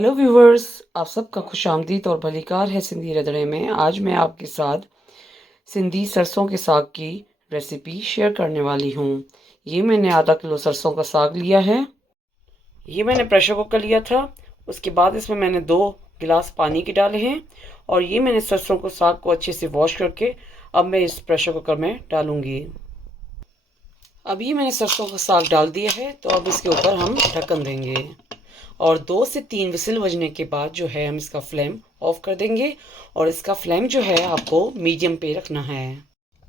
Hello viewers, आप सबका खुशामदीद और भलीकार है सिंधी रंधिणे में। आज मैं आपके साथ सिंधी सरसों के साग की रेसिपी शेयर करने वाली हूँ। ये मैंने आधा किलो सरसों का साग लिया है। ये मैंने प्रेशर कुकर लिया था। उसके बाद इसमें मैंने 2 गिलास पानी के डाले हैं और ये मैंने सरसों को साग को अच्छे से वॉश करके अब मैं इस प्रेशर कुकर में डालूँगी। अब ये मैंने सरसों का साग डाल दिया है, तो अब इसके ऊपर हम ढक्कन देंगे और 2 से 3 विसिल बजने के बाद जो है हम इसका फ्लेम ऑफ कर देंगे और इसका फ्लेम जो है आपको मीडियम पे रखना है।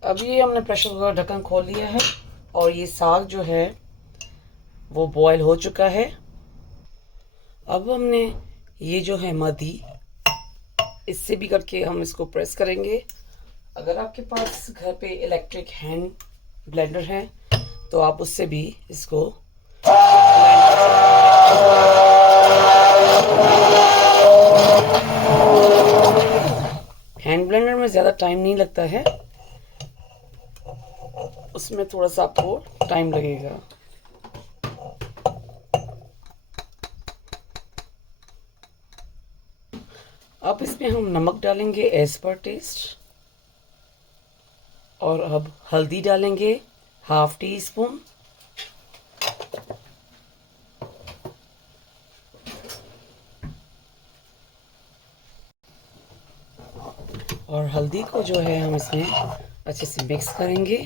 अब ये हमने प्रेशर कुकर ढक्कन खोल लिया है और ये साग जो है वो बॉयल हो चुका है। अब हमने ये जो है मधी, इससे भी करके हम इसको प्रेस करेंगे। अगर आपके पास घर पे इलेक्ट्रिक हैंड ब्लेंडर है तो आप उससे भी इसको हैंड ब्लेंडर में ज़्यादा टाइम नहीं लगता है, उसमें थोड़ा सा आपको टाइम लगेगा। अब इसमें हम नमक डालेंगे एज पर टेस्ट और अब हल्दी डालेंगे ½ टीस्पून। और हल्दी को जो है हम इसमें अच्छे से मिक्स करेंगे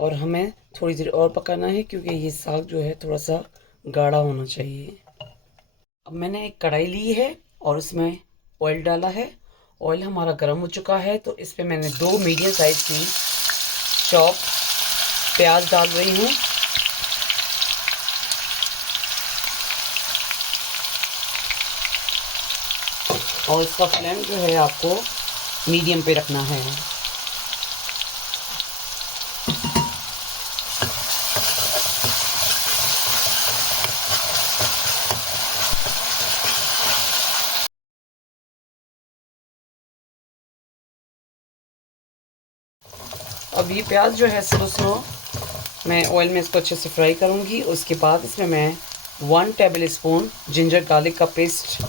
और हमें थोड़ी देर और पकाना है क्योंकि ये साग जो है थोड़ा सा गाढ़ा होना चाहिए। अब मैंने एक कढ़ाई ली है और उसमें ऑयल डाला है। ऑयल हमारा गर्म हो चुका है तो इस पे मैंने 2 मीडियम साइज की चॉप प्याज डाल रही हूँ। और इसका फ्लेम जो है आपको मीडियम पे रखना है। अब ये प्याज जो है स्लो मैं ऑयल में इसको अच्छे से फ्राई करूँगी। उसके बाद इसमें मैं 1 टेबल स्पून जिंजर गार्लिक का पेस्ट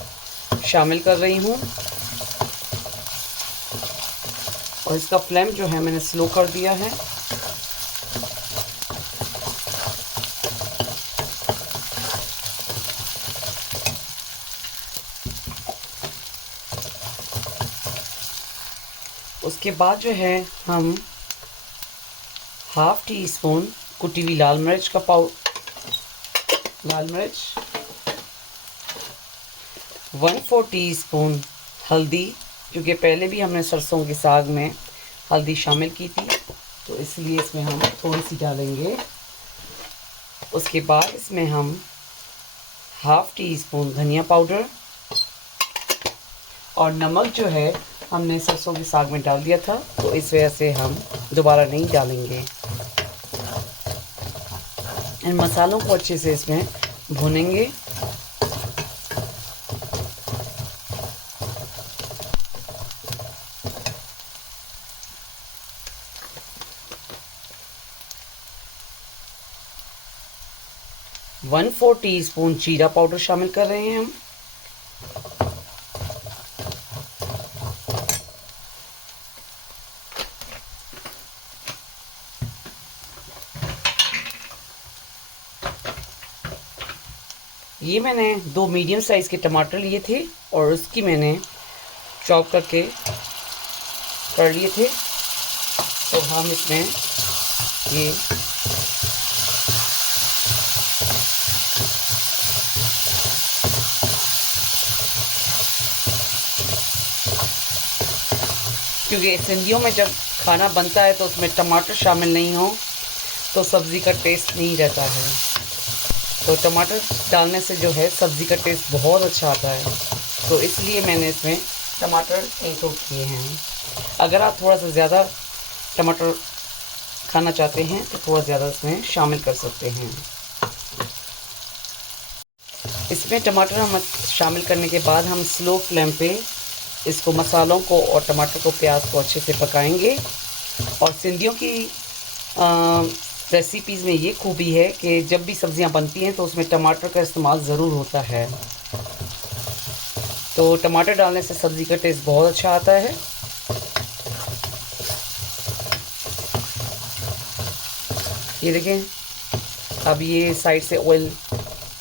शामिल कर रही हूँ और इसका फ्लेम जो है मैंने स्लो कर दिया है। उसके बाद जो है हम ½ टीस्पून कुटी हुई लाल मिर्च, 1/4 टीस्पून हल्दी, क्योंकि पहले भी हमने सरसों के साग में हल्दी शामिल की थी तो इसलिए इसमें हम थोड़ी सी डालेंगे। उसके बाद इसमें हम ½ टीस्पून धनिया पाउडर और नमक जो है हमने सरसों के साग में डाल दिया था तो इस वजह से हम दोबारा नहीं डालेंगे। इन मसालों को अच्छे से इसमें भूनेंगे। वन 1/4 टीस्पून जीरा पाउडर शामिल कर रहे हैं हम। ये मैंने 2 मीडियम साइज़ के टमाटर लिए थे और उसकी मैंने चॉप करके कर लिए थे। तो हम इसमें ये क्योंकि सिंधियों में जब खाना बनता है तो उसमें टमाटर शामिल नहीं हो तो सब्ज़ी का टेस्ट नहीं रहता है। तो टमाटर डालने से जो है सब्ज़ी का टेस्ट बहुत अच्छा आता है, तो इसलिए मैंने इसमें टमाटर इंक्लूड किए हैं। अगर आप थोड़ा सा ज़्यादा टमाटर खाना चाहते हैं तो थोड़ा ज़्यादा इसमें शामिल कर सकते हैं। इसमें टमाटर हम शामिल करने के बाद हम स्लो फ्लेम पे इसको मसालों को और टमाटर को प्याज को अच्छे से पकाएंगे। और सिंधियों की रेसिपीज़ में ये खूबी है कि जब भी सब्ज़ियाँ बनती हैं तो उसमें टमाटर का इस्तेमाल ज़रूर होता है। तो टमाटर डालने से सब्ज़ी का टेस्ट बहुत अच्छा आता है। ये देखें, अब ये साइड से ऑयल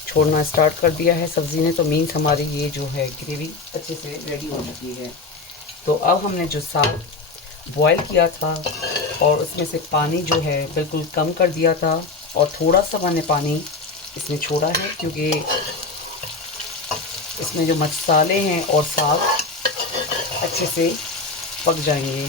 छोड़ना स्टार्ट कर दिया है सब्ज़ी ने, तो मीन्स हमारी ये जो है ग्रेवी अच्छे से रेडी हो चुकी है। तो अब हमने जो साग बॉयल किया था और उसमें से पानी जो है बिल्कुल कम कर दिया था, और थोड़ा सा मैंने पानी इसमें छोड़ा है क्योंकि इसमें जो मसाले हैं और साग अच्छे से पक जाएंगे।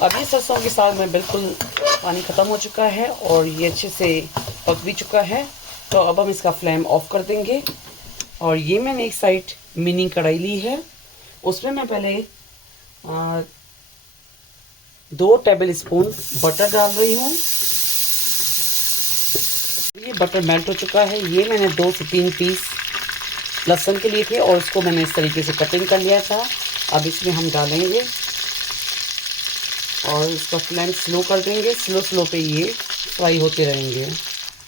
अब ये सरसों के साग में बिल्कुल पानी ख़त्म हो चुका है और ये अच्छे से पक भी चुका है। तो अब हम इसका फ्लेम ऑफ कर देंगे। और ये मैंने एक साइड मिनी कढ़ाई ली है, उसमें मैं पहले 2 टेबल स्पून बटर डाल रही हूँ। ये बटर मेल्ट हो चुका है। ये मैंने 2 से 3 पीस लहसुन के लिए थे और उसको मैंने इस तरीके से कटिंग कर लिया था। अब इसमें हम डालेंगे और इसका फ्लेम स्लो कर देंगे। स्लो पे ये फ्राई होते रहेंगे।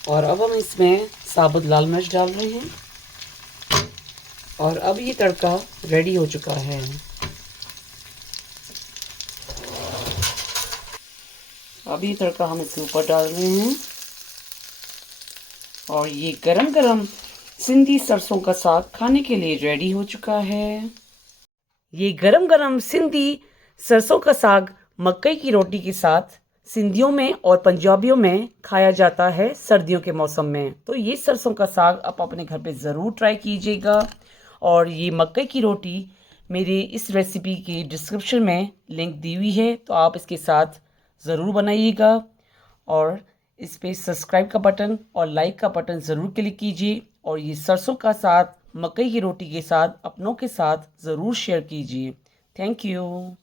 और अब हम इसमें साबुत लाल मिर्च डाल रहे हैं। और अब ये तड़का रेडी हो चुका है। अब ये तड़का हम इसके ऊपर डाल रहे हैं और ये गरम गरम सिंधी सरसों का साग खाने के लिए रेडी हो चुका है। ये गरम गरम सिंधी सरसों का साग मकई की रोटी के साथ सिंधियों में और पंजाबियों में खाया जाता है सर्दियों के मौसम में। तो ये सरसों का साग आप अपने घर पे ज़रूर ट्राई कीजिएगा। और ये मकई की रोटी मेरी इस रेसिपी की डिस्क्रिप्शन में लिंक दी हुई है, तो आप इसके साथ ज़रूर बनाइएगा। और इस पे सब्सक्राइब का बटन और लाइक का बटन ज़रूर क्लिक कीजिए। और ये सरसों का साग मकई की रोटी के साथ अपनों के साथ ज़रूर शेयर कीजिए। Thank you.